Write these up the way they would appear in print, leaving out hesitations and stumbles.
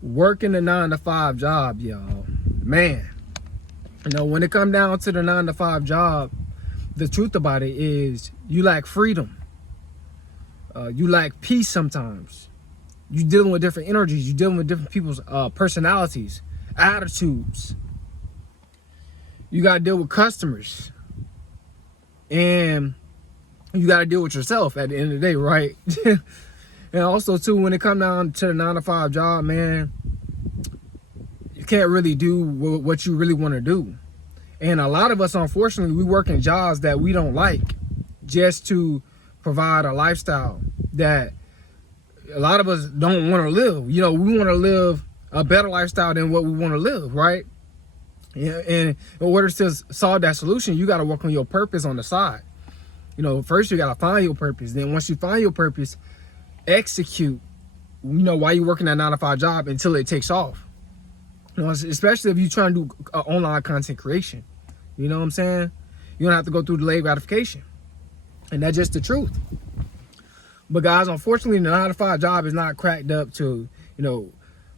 Working a 9 to 5 job, y'all, man, when it comes down to the 9 to 5 job, the truth about it is you lack freedom. You lack peace sometimes. You dealing with different energies. You dealing with different people's personalities, attitudes. You got to deal with customers. And you got to deal with yourself at the end of the day, right? And also, too, when it comes down to the 9 to 5 job, man, you can't really do what you really want to do. And a lot of us, unfortunately, we work in jobs that we don't like just to provide a lifestyle that a lot of us don't want to live. We want to live a better lifestyle than what we want to live, right? Yeah, and in order to solve that solution, you got to work on your purpose on the side. First you got to find your purpose. Then once you find your purpose, execute, while you're working that 9 to 5 job until it takes off. Especially if you're trying to do online content creation. You know what I'm saying? You don't have to go through delayed gratification. And that's just the truth. But guys, unfortunately, the 9 to 5 job is not cracked up to,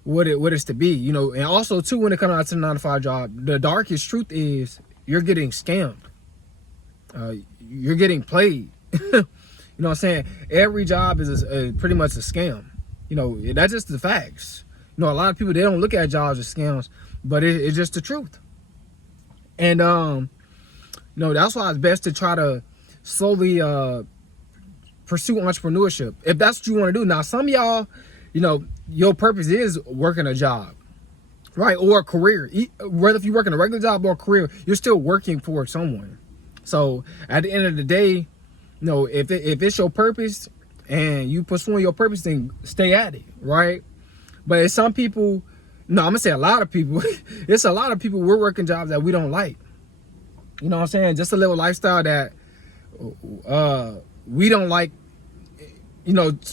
what it's to be. And also too, when it comes out to the 9 to 5 job, the darkest truth is you're getting scammed. You're getting played. You know what I'm saying? Every job is pretty much a scam. That's just the facts. A lot of people, they don't look at jobs as scams, but it's just the truth. And that's why it's best to try to slowly pursue entrepreneurship if that's what you want to do. Now, some of y'all, your purpose is working a job, right? Or a career. Whether if you work in a regular job or a career, you're still working for someone. So at the end of the day, if it's your purpose and you pursuing your purpose, then stay at it, right? But it's some people, I'm gonna say a lot of people, it's a lot of people, we're working jobs that we don't like. You know what I'm saying? Just to live a lifestyle that we don't like,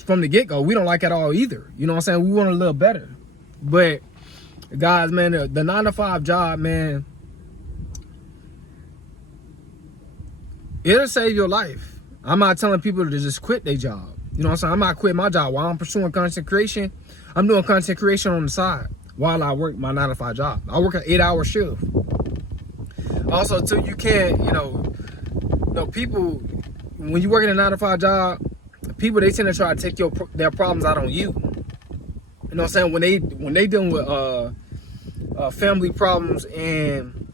from the get-go, we don't like at all either. You know what I'm saying? We want to live better. But guys, man, the 9 to 5 job, man, it'll save your life. I'm not telling people to just quit their job. You know what I'm saying? I'm not quitting my job. While I'm pursuing content creation, I'm doing content creation on the side while I work my 9 to 5 job. I work an 8-hour shift. Also, too, you can't, people, when you work in a 9 to 5 job, people, they tend to try to take their problems out on you. You know what I'm saying? When they dealing with family problems and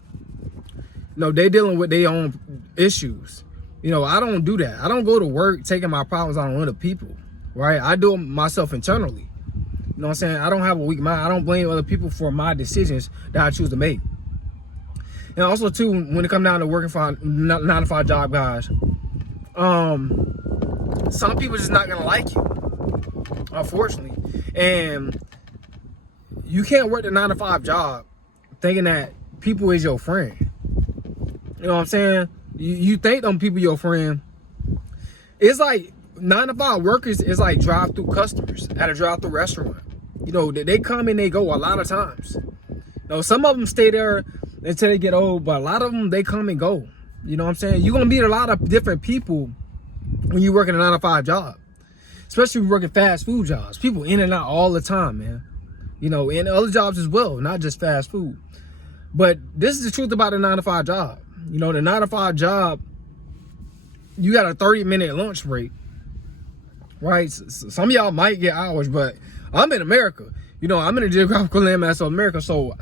they dealing with their own issues. I don't do that. I don't go to work taking my problems out on other people, right? I do it myself internally. You know what I'm saying? I don't have a weak mind. I don't blame other people for my decisions that I choose to make. And also too, when it comes down to working for a 9 to 5 job, guys, some people just not gonna like you, unfortunately. And you can't work the 9 to 5 job thinking that people is your friend. You know what I'm saying? You think them people your friend. It's like 9 to 5 workers is like drive-through customers at a drive-through restaurant. They come and they go a lot of times. Some of them stay there until they get old, but a lot of them, they come and go. You know what I'm saying? You're gonna meet a lot of different people when you work in a 9 to 5 job, especially when you're working fast food jobs. People in and out all the time, man. And other jobs as well, not just fast food. But this is the truth about a 9 to 5 job. The 9 to 5 job, you got a 30-minute lunch break, right? Some of y'all might get hours, but I'm in America. I'm in a geographical landmass of America, so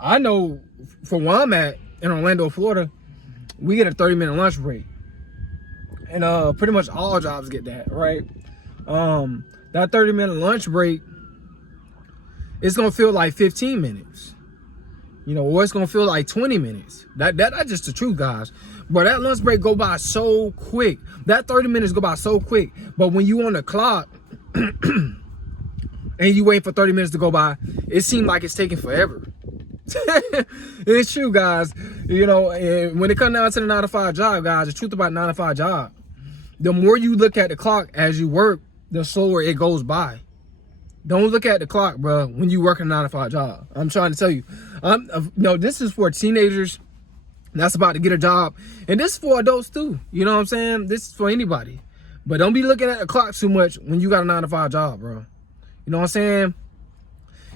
I know from where I'm at in Orlando, Florida, we get a 30-minute lunch break. And pretty much all jobs get that, right? That 30-minute lunch break, it's gonna feel like 15 minutes. Or it's gonna feel like 20 minutes. That's just the truth, guys. But that lunch break go by so quick. That 30 minutes go by so quick. But when you on the clock and you wait for 30 minutes to go by, it seems like it's taking forever. It's true, guys. And when it comes down to the 9 to 5 job, guys, the truth about 9 to 5 job, the more you look at the clock as you work, the slower it goes by. Don't look at the clock, bro, when you work a 9 to 5 job. I'm trying to tell you. This is for teenagers that's about to get a job. And this is for adults too. You know what I'm saying? This is for anybody. But don't be looking at the clock too much when you got a 9 to 5 job, bro. You know what I'm saying?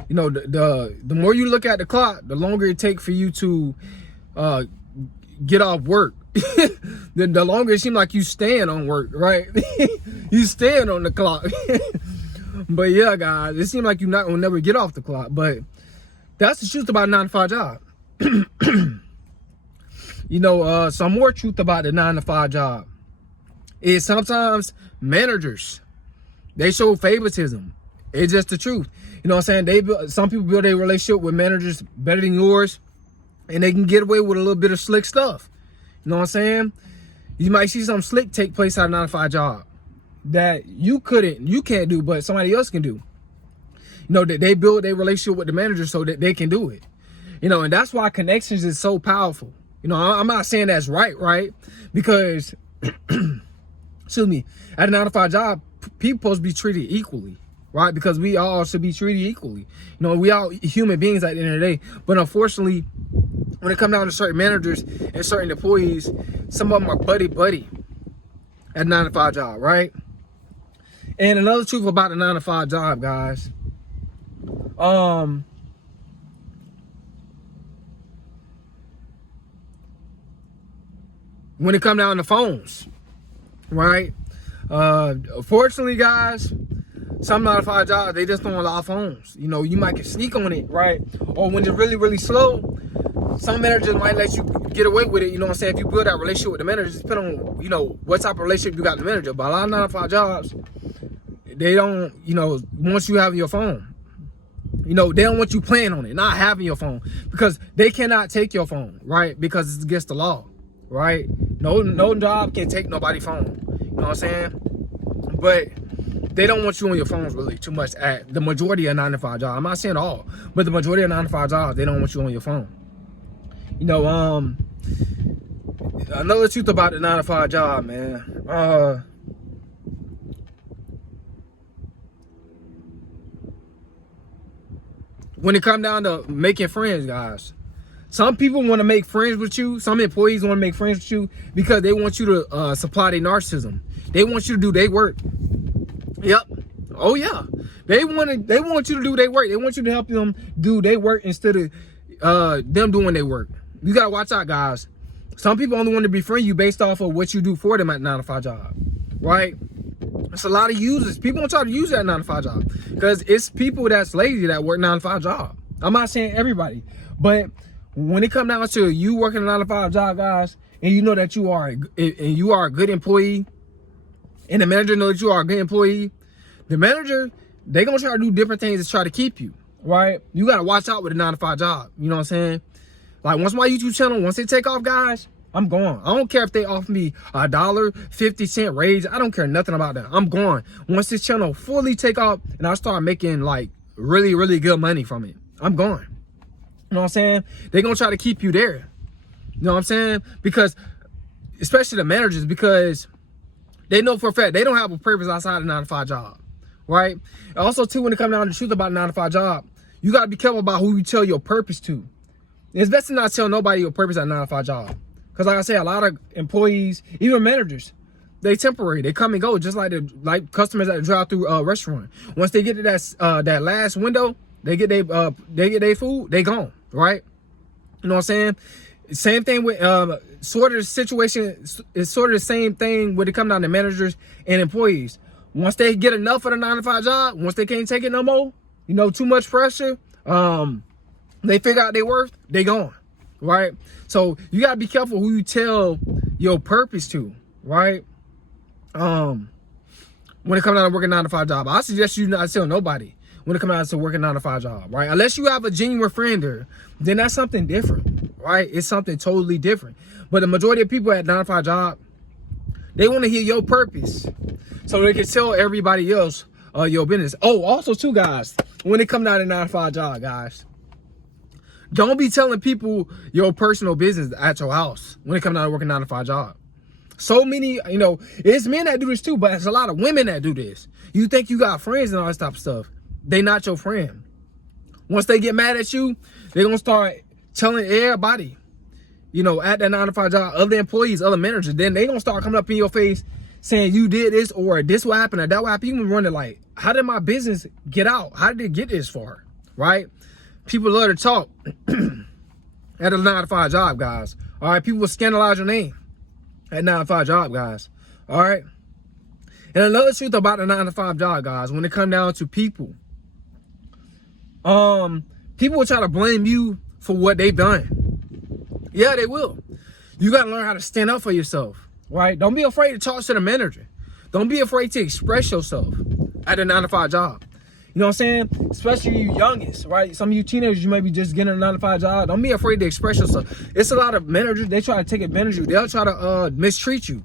You know, the more you look at the clock, the longer it takes for you to get off work. The longer it seems like you stand on work, right? You stand on the clock. But yeah, guys, it seems like you're not gonna never get off the clock. But that's the truth about a 9-to-5 job. You know, some more truth about the 9-to-5 job is sometimes managers, they show favoritism. It's just the truth. You know what I'm saying? Some people build a relationship with managers better than yours, and they can get away with a little bit of slick stuff. You know what I'm saying? You might see some slick take place out of a 9-to-5 job that you can't do, but somebody else can do. You know, that they build a relationship with the manager so that they can do it. You know, and that's why connections is so powerful. You know, I'm not saying that's right? Because, excuse me, at a 9-to-5 job, people supposed to be treated equally, right? Because we all should be treated equally. You know, we all human beings at the end of the day. But unfortunately, when it comes down to certain managers and certain employees, some of them are buddy at a 9-to-5 job, right? And another truth about the 9-to-5 job, guys, when it comes down to phones, right? Fortunately, guys, some 9-to-5 jobs, they just don't allow phones. You know, you might get sneak on it, right? Or when it's really slow, some managers might let you get away with it. You know what I'm saying? If you build that relationship with the manager, just depending on, you know, what type of relationship you got with the manager. But a lot of 9-to-5 jobs, they don't, you know, want you having your phone. You know, they don't want you playing on it, not having your phone, because they cannot take your phone, right? Because it's against the law, right? No job can take nobody's phone. You know what I'm saying? But they don't want you on your phones really too much at the majority of 9-to-5 jobs. I'm not saying all, but the majority of 9-to-5 jobs, they don't want you on your phone. You know, another truth about the 9-to-5 job, man. When it comes down to making friends, guys, some people want to make friends with you. Some employees want to make friends with you because they want you to supply their narcissism. They want you to do their work. Yep. Oh yeah. They want you to do their work. They want you to help them do their work instead of them doing their work. You gotta watch out, guys. Some people only want to befriend you based off of what you do for them at 9-to-5 job, right? It's a lot of users. People want to try to use that 9-to-5 job because it's people that's lazy that work 9-to-5 job. I'm not saying everybody, but when it comes down to you working a 9-to-5 job, guys, and you know that you are a good employee, and the manager knows that you are a good employee, the manager, they gonna try to do different things to try to keep you, right? You gotta watch out with a 9-to-5 job. You know what I'm saying? Like, once my YouTube channel, once they take off, guys, I'm gone. I don't care if they offer me $1.50 raise. I don't care nothing about that. I'm gone. Once this channel fully take off and I start making like really good money from it, I'm gone. You know what I'm saying? They're gonna try to keep you there. You know what I'm saying? Because, especially the managers, because they know for a fact they don't have a purpose outside of 9-to-5 job, right? Also, too, when it comes down to the truth about 9-to-5 job, you gotta be careful about who you tell your purpose to. It's best to not tell nobody your purpose at 9-to-5 job. Because like I say, a lot of employees, even managers, they temporary. They come and go, just like customers at the drive-through restaurant. Once they get to that last window, they get their food, they gone, right? You know what I'm saying? Same thing with sort of the situation. It's sort of the same thing when it comes down to managers and employees. Once they get enough of the 9-to-5 job, once they can't take it no more, you know, too much pressure, they figure out their worth, they gone, right? So you gotta be careful who you tell your purpose to, right? When it comes down to working 9-to-5 job, I suggest you not tell nobody when it comes down to working 9-to-5 job, right? Unless you have a genuine friend there, then that's something different, right? It's something totally different. But the majority of people at 9-to-5 job, they want to hear your purpose so they can tell everybody else your business. Oh, also too, guys, when it comes down to 9-to-5 job, guys, don't be telling people your personal business at your house when it comes down to working 9-to-5 job. So many, you know, it's men that do this too, but it's a lot of women that do this. You think you got friends and all this type of stuff. They not your friend. Once they get mad at you, they're going to start telling everybody, you know, at that 9-to-5 job, other employees, other managers, then they going to start coming up in your face saying you did this or this what happened or that what happened. You can run it like, how did my business get out? How did it get this far? right? People love to talk at a 9-to-5 job, guys. All right, people will scandalize your name at 9-to-5 job, guys. All right. And another truth about the 9-to-5 job, guys, when it comes down to people, people will try to blame you for what they've done. Yeah, they will. You got to learn how to stand up for yourself, right? Don't be afraid to talk to the manager. Don't be afraid to express yourself at a 9-to-5 job. You know what I'm saying? Especially you youngest, right? Some of you teenagers, you may be just getting a 9-to-5 job. Don't be afraid to express yourself. It's a lot of managers, they try to take advantage of you. They'll try to mistreat you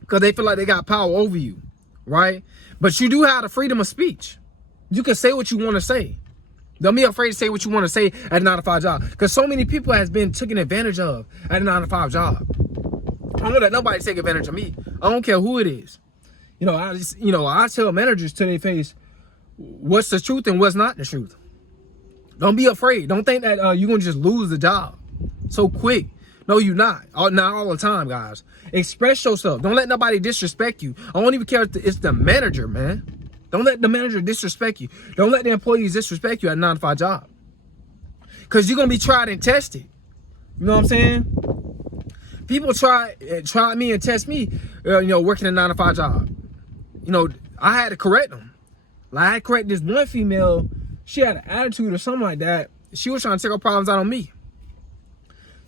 because they feel like they got power over you, right? But you do have the freedom of speech. You can say what you want to say. Don't be afraid to say what you want to say at a 9-to-5 job, because so many people has been taken advantage of at a 9-to-5 job. I don't let nobody take advantage of me. I don't care who it is. I tell managers to their face what's the truth and what's not the truth. Don't be afraid. Don't think that you're gonna just lose the job so quick. No, you're not. Not all the time, guys. Express yourself. Don't let nobody disrespect you. I don't even care if it's the manager, man. Don't let the manager disrespect you. Don't let the employees disrespect you at a 9-to-5 job. Because you're going to be tried and tested. You know what I'm saying? People try me and test me, working a 9-to-5 job. I had to correct them. Like, I had to correct this one female. She had an attitude or something like that. She was trying to take her problems out on me.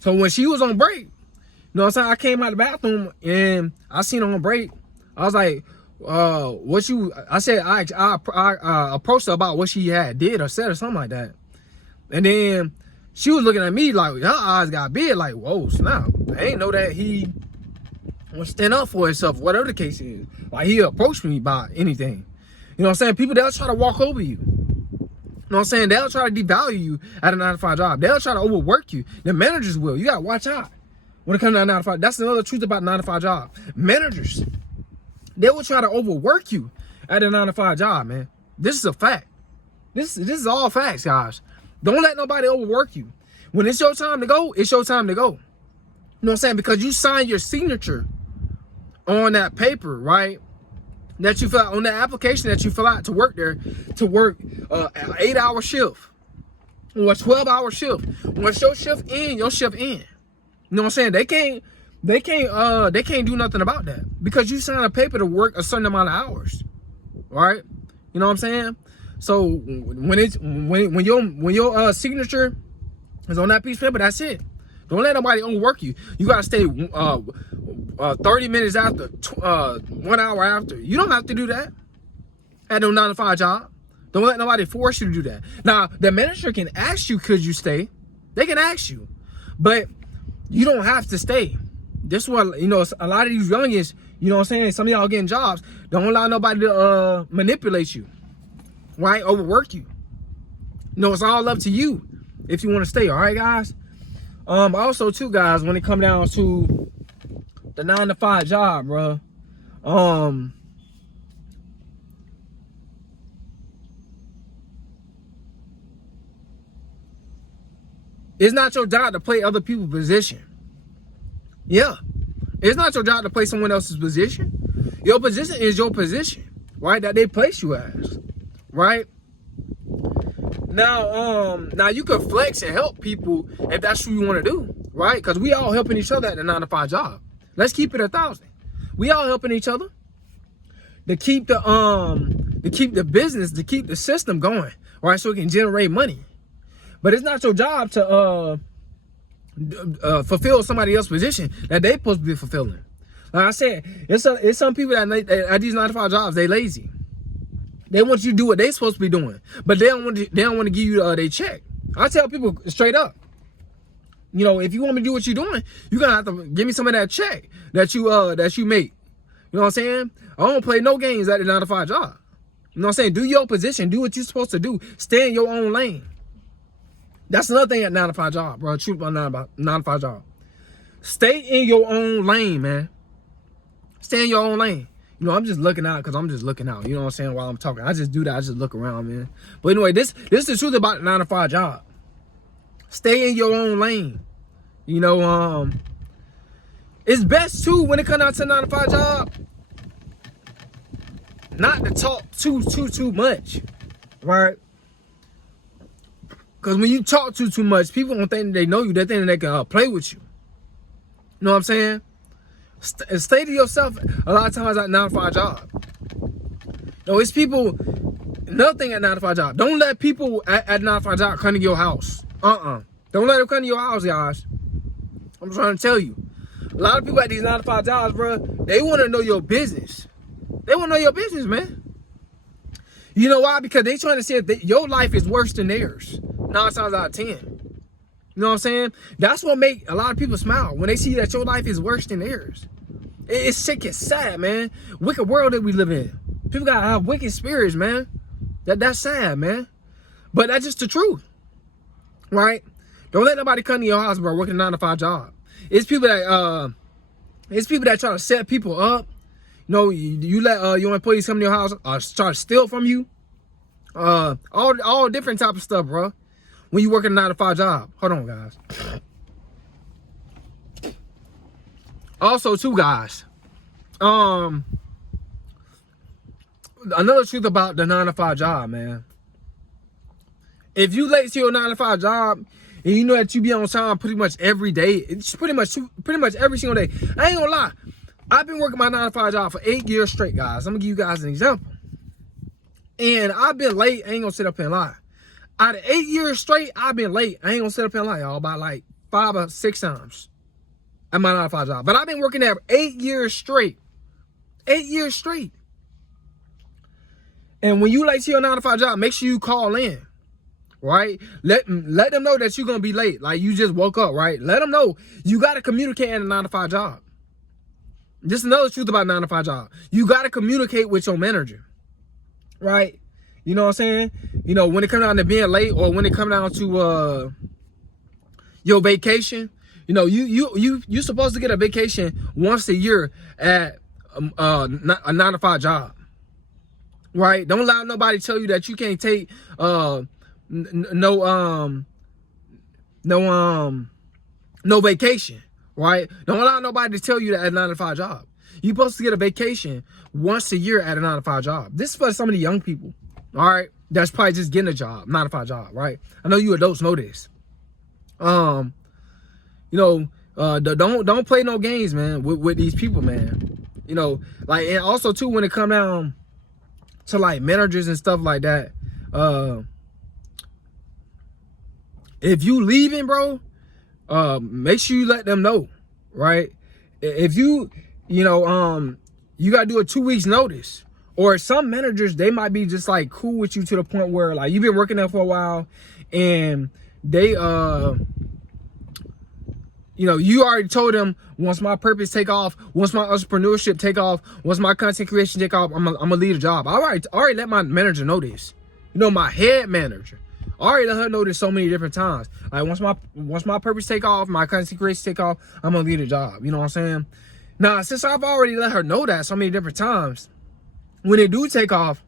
So when she was on break, I came out of the bathroom and I seen her on break. I was like, I approached her about what she had did or said or something like that. And then she was looking at me like her eyes got big, like, whoa, snap. I ain't know that he would stand up for himself, whatever the case is. Like, he approached me about anything. You know what I'm saying? People, they'll try to walk over you. You know what I'm saying? They'll try to devalue you at a 9-to-5 job. They'll try to overwork you. The managers will. You got to watch out when it comes to a 9-to-5. That's another truth about a 9-to-5 job. Managers, they will try to overwork you at a 9-to-5 job, man. This is a fact. This is all facts, guys. Don't let nobody overwork you. When it's your time to go, it's your time to go. You know what I'm saying? Because you signed your signature on that paper, right? That you fill out on that application that you fill out to work there, to work an 8-hour shift or a 12-hour shift. Once your shift in, your shift in. You know what I'm saying? They can't do nothing about that because you signed a paper to work a certain amount of hours, right? You know what I'm saying? So when your signature is on that piece of paper, that's it. Don't let nobody overwork you. You gotta stay 30 minutes after, 1 hour after. You don't have to do that at no 9-to-5 job. Don't let nobody force you to do that. Now, the manager can ask you, could you stay? They can ask you, but you don't have to stay. This is what, a lot of these youngins, you know what I'm saying? Some of y'all getting jobs. Don't allow nobody to manipulate you, right? Overwork you. It's all up to you if you want to stay, all right, guys? Also, too, guys, when it come down to the 9-to-5 job, bro, it's not your job to play other people's position. Yeah. It's not your job to play someone else's position. Your position is your position, right? That they place you as, right? Now you can flex and help people if that's what you want to do, right? Because we all helping each other at the 9-to-5 job. Let's keep it 1,000. We all helping each other to keep the business, to keep the system going, right? So it can generate money. But it's not your job to fulfill somebody else's position that they supposed to be fulfilling. Like I said, it's some people that at these 9-to-5 jobs, they lazy. They want you to do what they supposed to be doing, but they don't want to give you their check. I tell people straight up, if you want me to do what you're doing, you're gonna have to give me some of that check that you make. You know what I'm saying? I don't play no games at the 9-to-5 job. You know what I'm saying? Do your position, do what you're supposed to do, stay in your own lane. That's another thing at 9-to-5 job, bro. Truth about 9-to-5 job. Stay in your own lane, man. Stay in your own lane. I'm just looking out because I'm just looking out. You know what I'm saying? While I'm talking, I just do that. I just look around, man. But anyway, this is the truth about the 9-to-5 job. Stay in your own lane. It's best too when it comes out to 9-to-5 job, not to talk too much, right? Because when you talk too much, people don't think they know you. They think they can play with you. You know what I'm saying? Stay to yourself a lot of times at 9 to 5 job. No, it's people, another thing at 9 to 5 job. Don't let people at 9 to 5 job come to your house. Don't let them come to your house, guys. I'm trying to tell you. A lot of people at these 9 to 5 jobs, bro, they want to know your business. They want to know your business, man. You know why? Because they trying to say that your life is worse than theirs. 9 times out of 10. You know what I'm saying? That's what make a lot of people smile when they see that your life is worse than theirs. It's sick, it's sad, man. Wicked world that we live in. People gotta have wicked spirits, man. That's sad, man. But that's just the truth, right? Don't let nobody come to your house, bro, working a 9 to 5 job. It's people that try to set people up. You know, you let your employees come to your house, try to steal from you. All different type of stuff, bro. When you work a 9 to 5 job. Hold on, guys. Also, too, guys. Another truth about the 9 to 5 job, man. If you late to your 9 to 5 job and you know that you be on time pretty much every day, it's pretty much every single day. I ain't gonna lie. I've been working my 9 to 5 job for 8 years straight, guys. I'm gonna give you guys an example. And I've been late. I ain't gonna sit up and lie. Out of 8 years straight, I've been late. I ain't gonna sit up and lie, y'all, about like 5 or 6 times at my 9 to 5 job. But I've been working there for 8 years straight. 8 years straight. And when you late to your 9 to 5 job, make sure you call in, right? Let them know that you're gonna be late. Like you just woke up, right? Let them know you gotta communicate in a 9 to 5 job. Just another truth about 9 to 5 job. You gotta communicate with your manager, right? You know what I'm saying? You know, when it comes down to being late or when it comes down to your vacation, you know, you supposed to get a vacation once a year at a 9 to 5 job. Right? Don't allow nobody tell you that you can't take no vacation. Right? Don't allow nobody to tell you that at a 9 to 5 job. You're supposed to get a vacation once a year at a 9 to 5 job. This is for some of the young people. All right, that's probably just getting a job, 9 to 5 job, right? I know you adults know this. You know, don't play no games, man, with these people, man. You know, like, and also too, when it come down to like managers and stuff like that, if you leaving, bro, make sure you let them know, right? If you know, you gotta do a 2 weeks notice. Or some managers, they might be just like cool with you to the point where like you've been working there for a while and they you know, you already told them once my purpose take off, once my entrepreneurship take off, once my content creation take off, I'm gonna leave the job. I already let my manager know this. You know, my head manager. I already let her know this so many different times. Like once my purpose take off, my content creation take off, I'm gonna leave the job. You know what I'm saying? Now, since I've already let her know that so many different times, when it do take off,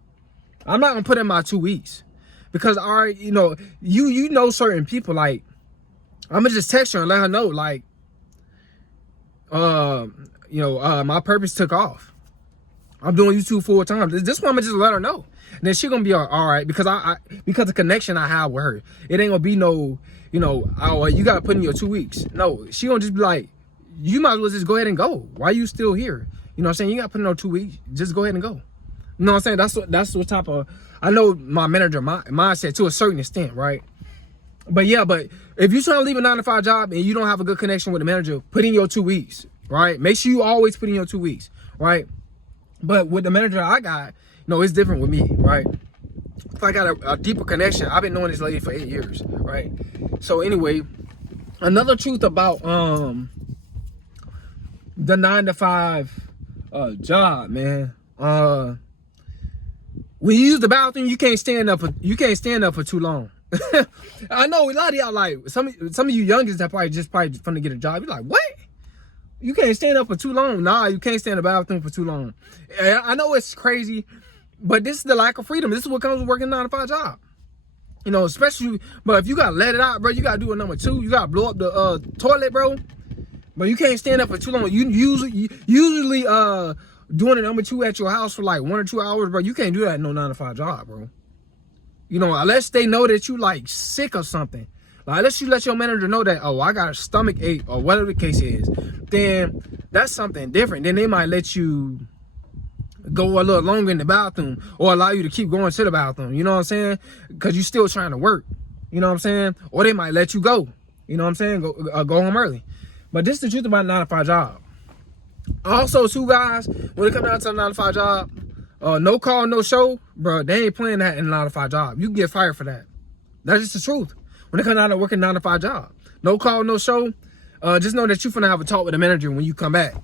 I'm not gonna put in my 2 weeks because I already, you know, you know certain people. Like I'm gonna just text her and let her know, like, you know, my purpose took off. I'm doing YouTube full time. This one, I'm gonna just let her know, and then she gonna be all right because because the connection I have with her, it ain't gonna be no, you know, oh, you gotta put in your 2 weeks. No, she gonna just be like, you might as well just go ahead and go. Why you still here? You know what I'm saying? You gotta put in no 2 weeks. Just go ahead and go. You know what I'm saying? That's what type of, I know my manager mindset to a certain extent, right? But yeah, but if you're trying to leave a 9 to 5 job and you don't have a good connection with the manager, put in your 2 weeks, right? Make sure you always put in your 2 weeks, right? But with the manager I got, no, it's different with me, right? If I got a deeper connection, I've been knowing this lady for 8 years, right? So anyway, another truth about the 9 to 5 job, man. When you use the bathroom, you can't stand up for too long. I know a lot of y'all like some of you youngest that probably fun to get a job. You're like, what? You can't stand up for too long? Nah, you can't stand in the bathroom for too long. I know it's crazy, but this is the lack of freedom. This is what comes with working a 9 to 5 job. You know, especially, but if you gotta let it out, bro, you gotta do a number 2. You gotta blow up the toilet, bro. But you can't stand up for too long. You usually doing a number 2 at your house for like 1 or 2 hours, bro. You can't do that in no 9 to 5 job, bro. You know, unless they know that you like sick or something. Like, unless you let your manager know that, oh, I got a stomach ache or whatever the case is, then that's something different. Then they might let you go a little longer in the bathroom or allow you to keep going to the bathroom. You know what I'm saying? Because you're still trying to work. You know what I'm saying? Or they might let you go. You know what I'm saying? Go home early. But this is the truth about a 9-to-5 job. Also, too, guys, when it comes down to a 9-to-5 job, no call, no show, bro, they ain't playing that in a 9-to-5 job. You can get fired for that. That's just the truth. When it comes down to working 9-to-5 job, no call, no show, just know that you're finna have a talk with the manager when you come back.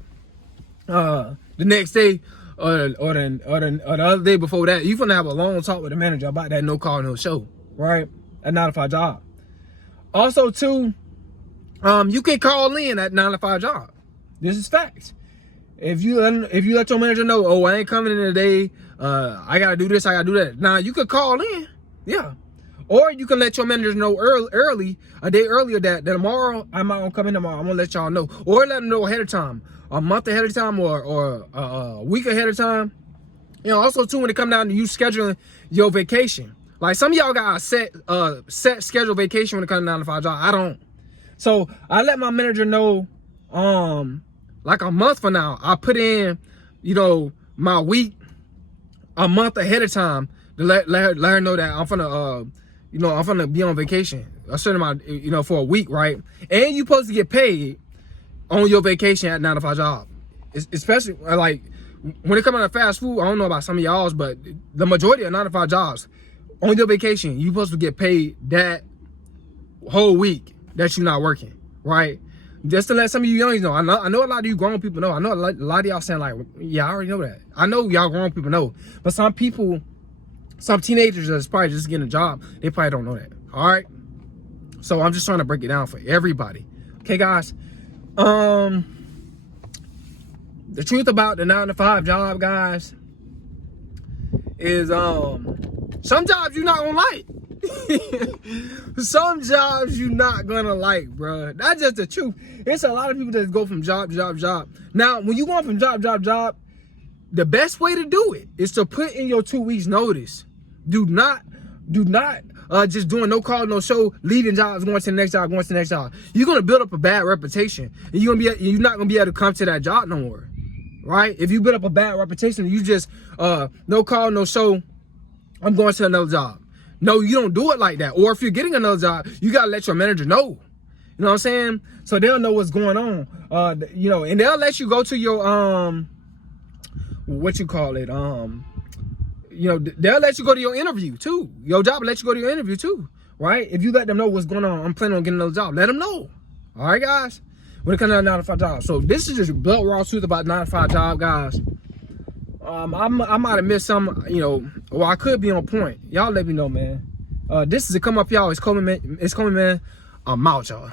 The next day, or the other day before that, you finna have a long talk with the manager about that no call, no show, right? A 9-to-5 job. Also, too, you can call in at 9-to-5 job. This is facts. If you let your manager know, oh, I ain't coming in today, I gotta do this, I gotta do that. Now you could call in, yeah. Or you can let your manager know early, a day earlier that tomorrow I'm not gonna come in tomorrow. I'm gonna let y'all know, or let them know ahead of time, a month ahead of time, or a week ahead of time. You know, also too, when it come down to you scheduling your vacation, like some of y'all got a set scheduled vacation when it comes down to 9-to-5 job. I don't. So I let my manager know, like a month from now. I put in, you know, my week a month ahead of time to let her know that I'm finna, you know, I'm finna be on vacation a certain amount, you know, for a week, right? And you supposed to get paid on your vacation at 9-to-5 job. Especially like when it comes to fast food, I don't know about some of y'all's, but the majority of 9-to-5 jobs, on your vacation, you supposed to get paid that whole week that you're not working, right? Just to let some of you youngs know. I know a lot of you grown people know. I know a lot of y'all saying like, yeah, I already know that. I know y'all grown people know. But some people, some teenagers that's probably just getting a job, they probably don't know that. All right? So I'm just trying to break it down for everybody. Okay, guys? The truth about the 9-to-5 job, guys, is some jobs you're not gonna like. Some jobs you're not gonna like, bro. That's just the truth. It's a lot of people that go from job to job to job. Now, when you going from job to job, the best way to do it is to put in your 2 weeks notice. Do not just doing no call, no show, leading jobs, going to the next job, going to the next job. You're gonna build up a bad reputation, and you're not gonna be able to come to that job no more, right? If you build up a bad reputation, you just no call, no show, I'm going to another job. No, you don't do it like that. Or if you're getting another job, you gotta let your manager know. You know what I'm saying? So they'll know what's going on. You know, and they'll let you go to your what you call it? You know, they'll let you go to your interview too. Your job will let you go to your interview too, right? If you let them know what's going on, I'm planning on getting another job. Let them know. All right, guys. When it comes down to 9-to-5 job. So this is just blood raw truth about 9-to-5 job, guys. I might have missed some, you know, or I could be on point. Y'all let me know, man. This is a come up, y'all. It's coming, man. I'm out, y'all.